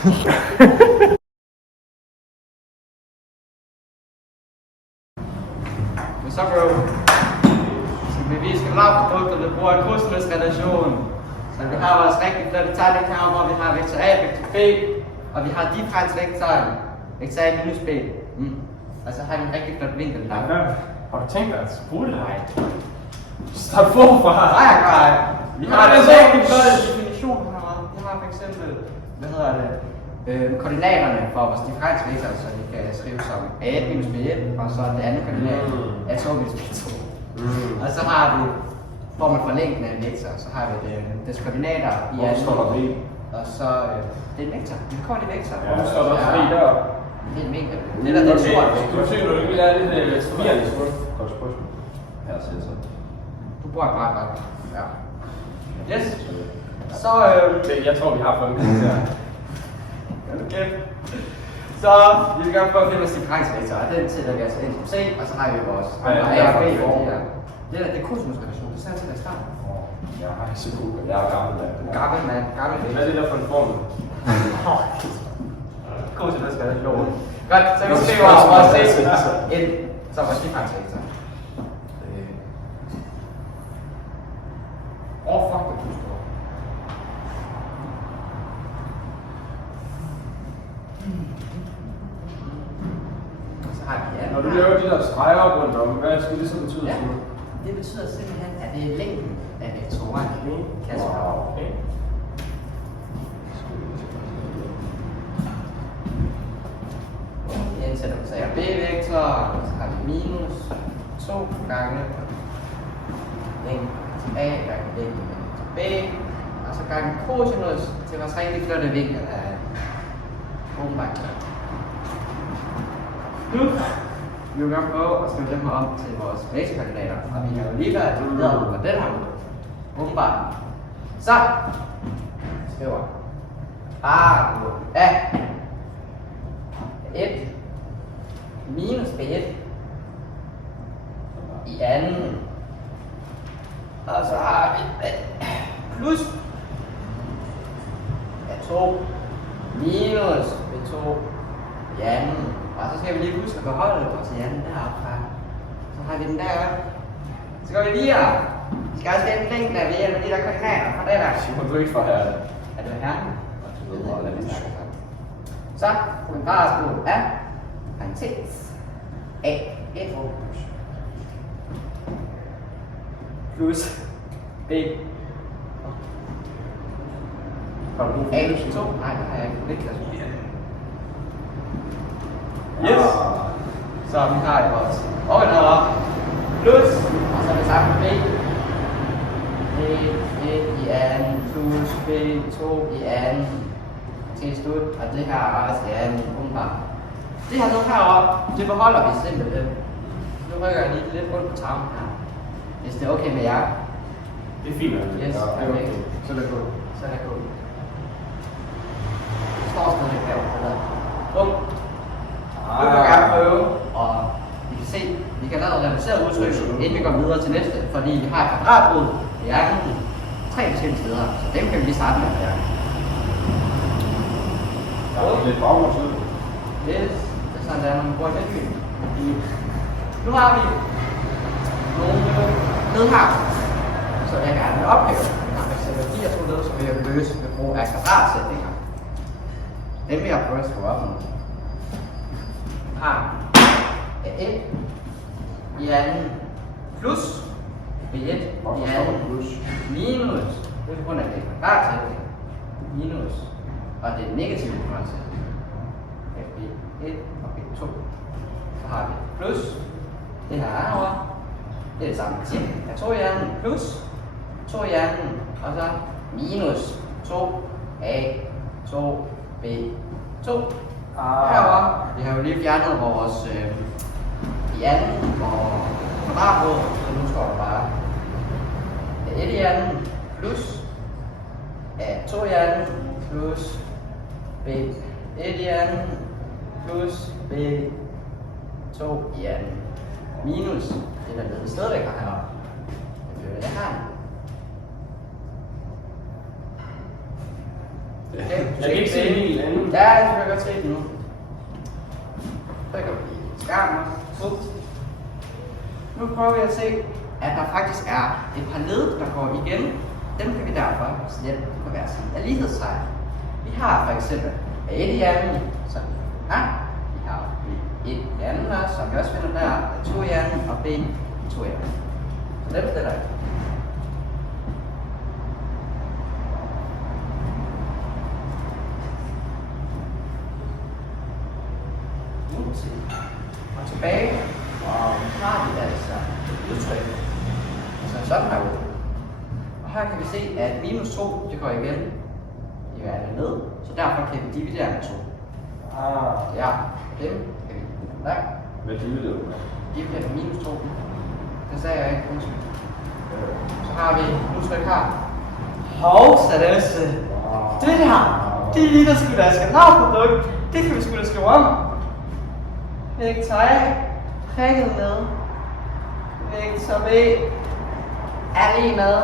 Men så bro, skal vi skal lavprodukter, der bruger en kosinus relation. Så vi har vores rigtig flotte tegning her, hvor vi har vektor A, vektor B, og vi har differensvektoren, vektor A minus B. Og så har vi en rigtig flot vinkel her. Har du tænkt dig at bruge det her? Stop forfra! Nej. Vi har en rigtig flot definition her. Vi har for eksempel, koordinaterne for vores differensvektor, så vi kan skrive som A1 minus B1, og så det andet koordinat A2 minus B2. Og så har vi formen for længden af en vektor, så har vi dets koordinater i anden. Og så det er en vektor, en vilkårlig vektor. Ja, så står der også B deroppe. Det er en mængde. Det der, det er en stor vektor. Du synes, du ikke vil have lidt forvirrende spørgsmål? Her ser så. Du bruger bare godt. Ja. Yes. Så jeg tror, vi har fundet det her. Okay. Så vi vil gerne prøve at finde vores differensvektor, og den sætter vi altså ind som C, og så har vi vores A og B over de her. Det er kosinusrelation, det sagde jeg til at starte. Jeg er så god, jeg er gammel mand. Gammel mand. Hvad er det der for en formel? Kosinusrelation. Godt, så vi skriver vores C ind, så vores differensvektor. Fuck, det er stor. Så har vi Når du laver de der streger rundt om, hvad skal det så betyde? Ja, det betyder simpelthen, at det er længden af vektorerne. Kasper. Okay. Vi indsætter vi så A og B-vektor, og så har vi minus 2 gange længden til A gange længden til B, og så gange cosinus til vores rigtig flotte vinkel af kronvektor. Nu vi vil gerne prøve at skrive dem her om til vores vektorkoordinater, og vi har jo lige været videre på den her måde. Åbenbart. Så skriver A 1 minus B1 i anden, og så har vi plus A2 minus B2 i anden. Og så skal vi lige huske at beholde vores hjerne deroppe fra. Så har vi den deroppe. Så går vi lige her. Vi skal også finde længden af ved hjælp af de der koordinater fra det der. Simon, du er ikke fra her. Er du her? Så får vi bare skrive A, parentes, A1 plus B. Har du A2? Nej, det har jeg ikke. Det kan jeg. Yes! Så vi har jo vores overgangen plus, og så det samme B. B1 i anden plus B2 i anden til slut, og det her er også i anden umiddelbart. Det her nu heroppe, det beholder vi simpelthen. Nu rykker jeg lige lidt rundt på tavlen her. Hvis det er okay med jer. Det er fint. Yes, ja, okay. Så er det godt. Så er det godt. Det står sådan lidt her. Bum. Nu vil jeg gerne prøve, og vi kan se, vi kan lave et reduceret udtryk, inden vi går videre til næste, fordi vi har et kvadratbrud i hjernen 3 forskellige steder, så dem kan vi lige starte med her. Der er lidt baggrundslyd. Yes, det er sådan, der er nogle bruger lidt fint. Nu har vi nogle ned her, så jeg gerne vil ophæve. Når jeg sætter de her to ned, så vil jeg løse ved brug af kvadratsætninger. Dem vil jeg prøve at skrive op nu. Har A1 i anden plus B1 i anden minus, det er på grund af det kvadratsætning, minus, og det er negativt differentiering. B1 og B2. Så har vi plus, det her er herovre, det er det samme princip, A2 i anden plus 2 i anden, og så minus 2 A2 B2. Herovre, vi har jo lige fjernet vores i anden og kvadratbrud, så nu står der bare A1 i anden plus A2 i anden plus B1 i anden plus B2 i anden minus det der nede stadigvæk heroppe. Det er det her. Okay. Jeg kan ikke se det helt andet. Ja, jeg kan godt se det nu. Trykker vi i skærmen. Nu prøver vi at se, at der faktisk er et par led, der går igen. Dem kan vi derfor slette på hver side af lighedstegn. Vi har for eksempel A1 i anden, som vi har. Vi har B1 i anden her, som vi også finder der. A2 i anden og B2 i anden. Så dem stiller jeg. Og tilbage har vi altså udtryk. Altså sådan her ud. Og her kan vi se, at minus 2, det går igen i hver andet led, så derfor kan vi dividere med 2. Ja, dem kan vi der. Hvad dividerer du med? Dividere med minus 2. Det sagde jeg ikke, undskyld. Så har vi udtryk her. Hovsadelse. Det der, det er lige der skulle være skandalprodukt. Det kan vi sgu da skrive om. Vektor A, prikket med. Vektor B, er lige med.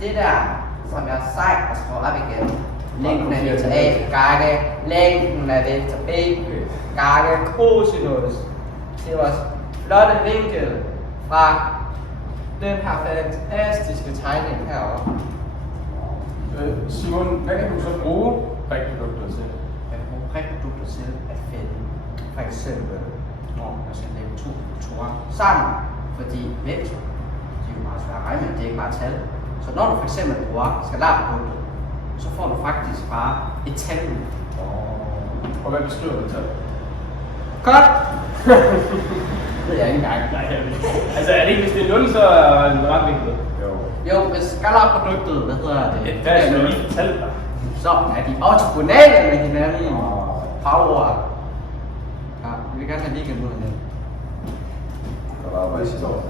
Det der, som er sejt at skrive op igen. Længden af vektor A gange længden af vektor B gange cosinus. Det er vores flotte vinkel fra den her fantastiske tegning heroppe. Simon, hvad kan du så bruge prikprodukter til? Jeg kan bruge prikprodukter til at finde for eksempel, når jeg skal lægge to vektorer sammen, fordi vektor, de er jo meget svære at regne med, det er ikke bare tal. Så når du for eksempel bruger skalarproduktet, så får du faktisk bare et tal. Og hvad beskriver det tal? Godt! Det ved jeg ikke engang. Nej, jeg ved ikke. Altså er det ikke, hvis det er 0, så er det ret vigtigt? Jo, hvis skalarproduktet, hvad hedder det? Hvad er det lige tal der? Så er de ortogonale med hinanden. Power. Ja, vi vil gerne have weekend ud af det. Der var bare sidste år.